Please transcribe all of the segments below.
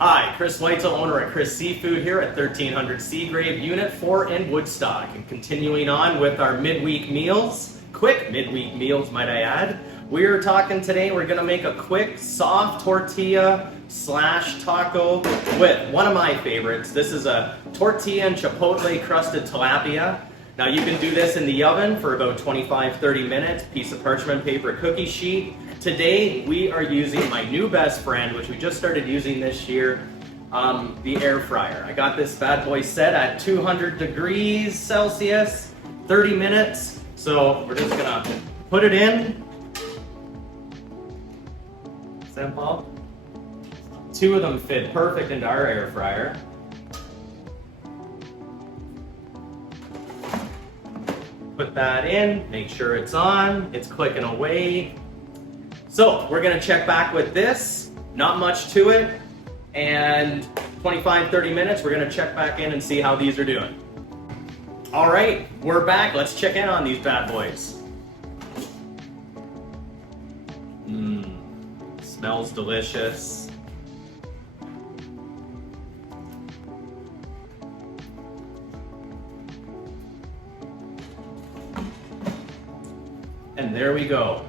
Hi, Chris Weitzel, owner at Chris Seafood here at 1300 Seagrave, Unit 4 in Woodstock. And continuing on with our midweek meals, quick midweek meals might I add. We're talking today, we're going to make a quick soft tortilla slash taco with one of my favorites. This is a tortilla and chipotle crusted tilapia. Now you can do this in the oven for about 25-30 minutes, piece of parchment paper cookie sheet. Today we are using my new best friend, which we just started using this year, the air fryer. I got this bad boy set at 200 degrees Celsius, 30 minutes. So we're just gonna put it in. Simple. Two of them fit perfect into our air fryer. Put that in, make sure it's on, it's clicking away. So we're gonna check back with this, not much to it, and 25-30 minutes, we're gonna check back in and see how these are doing. All right, we're back, let's check in on these bad boys. Smells delicious. And there we go.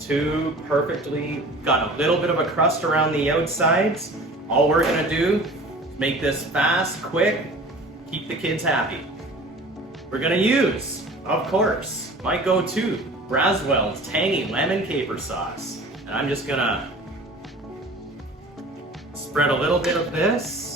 Two perfectly, got a little bit of a crust around the outsides. All we're gonna do is make this fast, quick, keep the kids happy. We're gonna use, of course, my go-to, Braswell's tangy lemon caper sauce. And I'm just gonna spread a little bit of this.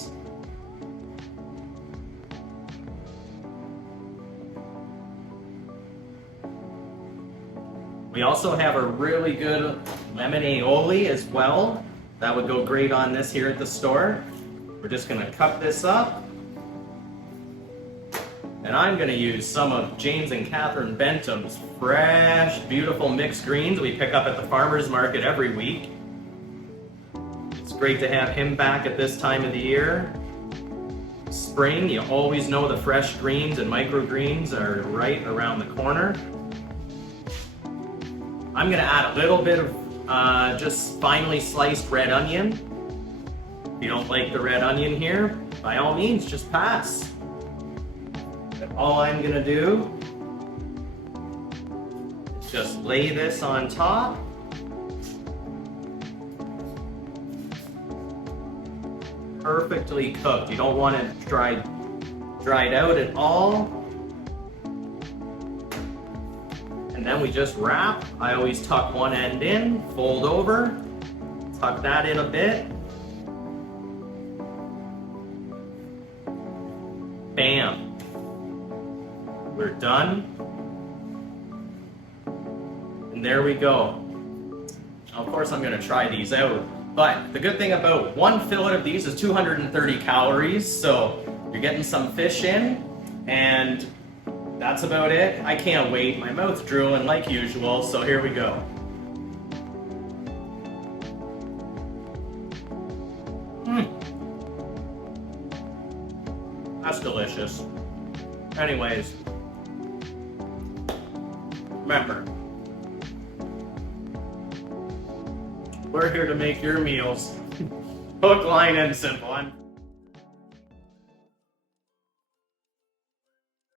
We also have a really good lemon aioli as well. That would go great on this here at the store. We're just gonna cut this up. And I'm gonna use some of James and Catherine Bentham's fresh, beautiful mixed greens we pick up at the farmer's market every week. It's great to have him back at this time of the year. Spring, you always know the fresh greens and microgreens are right around the corner. I'm gonna add a little bit of just finely sliced red onion. If you don't like the red onion here, by all means, just pass. But all I'm gonna do is just lay this on top. Perfectly cooked. You don't want it dried out at all. And then we just wrap. I always tuck one end in, fold over, tuck that in a bit. Bam. We're done. And there we go. Of course I'm gonna try these out. But the good thing about one fillet of these is 230 calories, so you're getting some fish in, and that's about it. I can't wait. My mouth's drooling like usual, so here we go. That's delicious. Anyways, remember, we're here to make your meals hook, line, and simple.